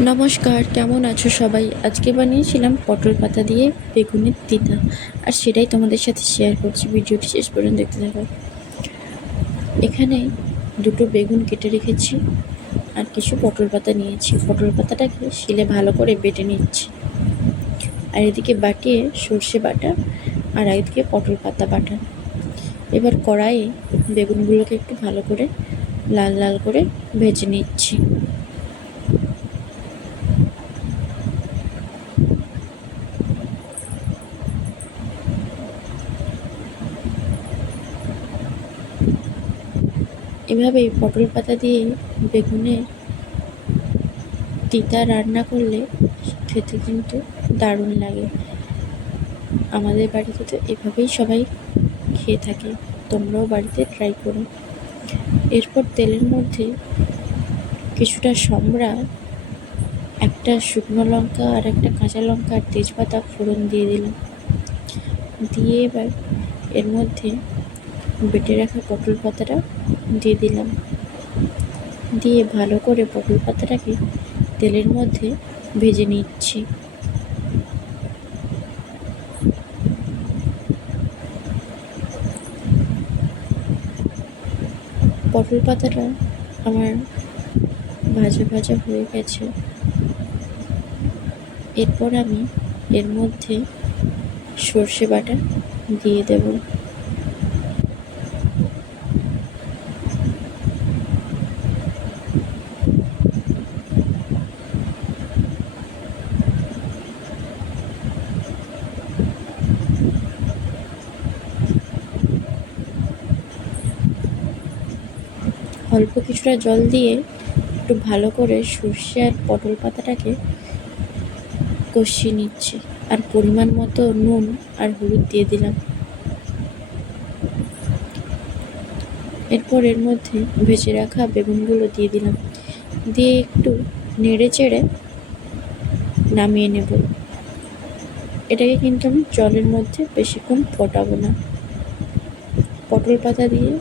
নমস্কার, কেমন আছো সবাই? আজকে বানিয়েছিলাম পটল পাতা দিয়ে বেগুনের তিতা, আর সেটাই তোমাদের সাথে শেয়ার করছি। ভিডিওটি শেষ পর্যন্ত দেখতে থাকো। এখানে দুটো বেগুন কেটে রেখেছি আর কিছু পটল পাতা নিয়েছি। পটল পাতাটাকে শিলে ভালো করে বেটে নিচ্ছি, আর এদিকে বাটিয়ে সর্ষে বাটা, আর এদিকে পটল পাতা বাটা। এবার কড়াইয়ে বেগুনগুলোকে একটু ভালো করে লাল লাল করে ভেজে নিচ্ছি। এভাবেই পটল পাতা দিয়ে বেগুনের তিতা রান্না করলে খেতে কিন্তু দারুণ লাগে। আমাদের বাড়িতে তো এভাবেই সবাই খেয়ে থাকে, তোমরাও বাড়িতে ট্রাই করো। এরপর তেলের মধ্যে কিছুটা সম্বরা, একটা শুকনো লঙ্কা আর একটা কাঁচা লঙ্কা আর তেজপাতা ফোড়ন দিয়ে দিলাম। দিয়ে এবার এর মধ্যে বেটে রাখা পটল পাতাটা দিয়ে দিলাম। দিয়ে ভালো করে পটল পাতাটাকে তেলের মধ্যে ভেজে নিচ্ছি। পটল পাতাটা আমার ভাজা ভাজা হয়ে গেছে। এরপর আমি এর মধ্যে সর্ষে বাটা দিয়ে দেব। অল্প কিছুটা জল দিয়ে একটু ভালো করে সর্ষে আর পটল পাতাটাকে কষিয়ে নিচ্ছি, আর পরিমাণ মতো নুন আর হলুদ দিয়ে দিলাম। এরপর এর মধ্যে ভেজে রাখা বেগুনগুলো দিয়ে দিলাম, দিয়ে একটু নেড়ে চেড়ে নামিয়ে নেব। এটাকে কিন্তু আমি জলের মধ্যে বেশিক্ষণ ফোটাবো না। পটল পাতা দিয়ে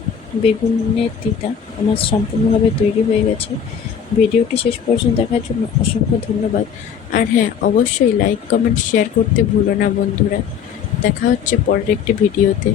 বেগুনের তিতা আমার সম্পূর্ণভাবে তৈরি হয়ে গেছে। ভিডিওটি শেষ পর্যন্ত দেখার জন্য অসংখ্য ধন্যবাদ। আর হ্যাঁ, অবশ্যই লাইক, কমেন্ট, শেয়ার করতে ভুলো না বন্ধুরা। দেখা হচ্ছে পরের একটি ভিডিওতে।